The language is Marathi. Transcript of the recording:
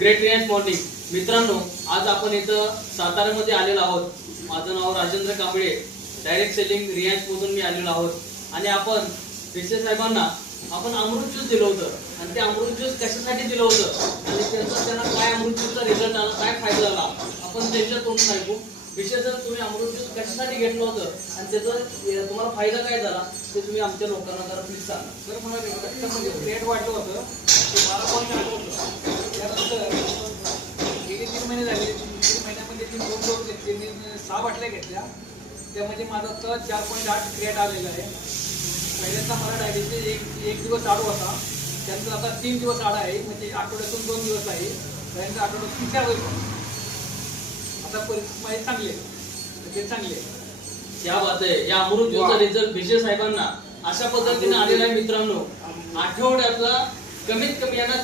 ग्रेट रियाज मॉर्निंग मित्रांनो आज आपण इथं सातारामध्ये आलेलो आहोत. माझं नाव राजेंद्र कांबळे. डायरेक्ट सेलिंग रियाजमधून मी आलेलो आहोत. आणि आपण विशेष साहेबांना आपण अमृत ज्यूस दिलं होतं. आणि ते अमृत ज्यूस कशासाठी दिलं होतं? आणि त्याचा त्यांना काय अमृत ज्यूसचा रिझल्ट आला? काय फायदा झाला? आपण त्यांच्या तोंडून ऐकू विशेष तुम्ही अमृत ज्यूस कशासाठी घेतलं होतं? आणि त्याचा तुम्हाला फायदा काय झाला? ते तुम्ही आमच्या लोकांना जरा प्लीज सांगा. सर मला रेट म्हणजे, वाटलं होतं. ते बारा पॉईंट आलं होतं त्यानंतर गेले तीन महिने झाले तीन तीन दोन डोस घेतले मी सहा बाटल्या घेतल्या. त्यामध्ये माझा तर चार पॉईंट आठ क्रिएट आलेला आहे. पहिल्यांदा मला डायबिटीज एक एक दिवस आडू होता. त्यानंतर आता तीन दिवस आडा आहे म्हणजे आठवड्यातून दोन दिवस आहे. त्यानंतर आठवड्यातून चार दिवस आता परिस्थिती माझी चांगली आहे. ते चांगली आहे. क्या बात आहे. या अमृत ज्यूसचा रिझल्ट विजय साहेबांना. अशा पद्धतीने आलेला आहे मित्रांनो. आठवड्यातला कमीत कमी यांना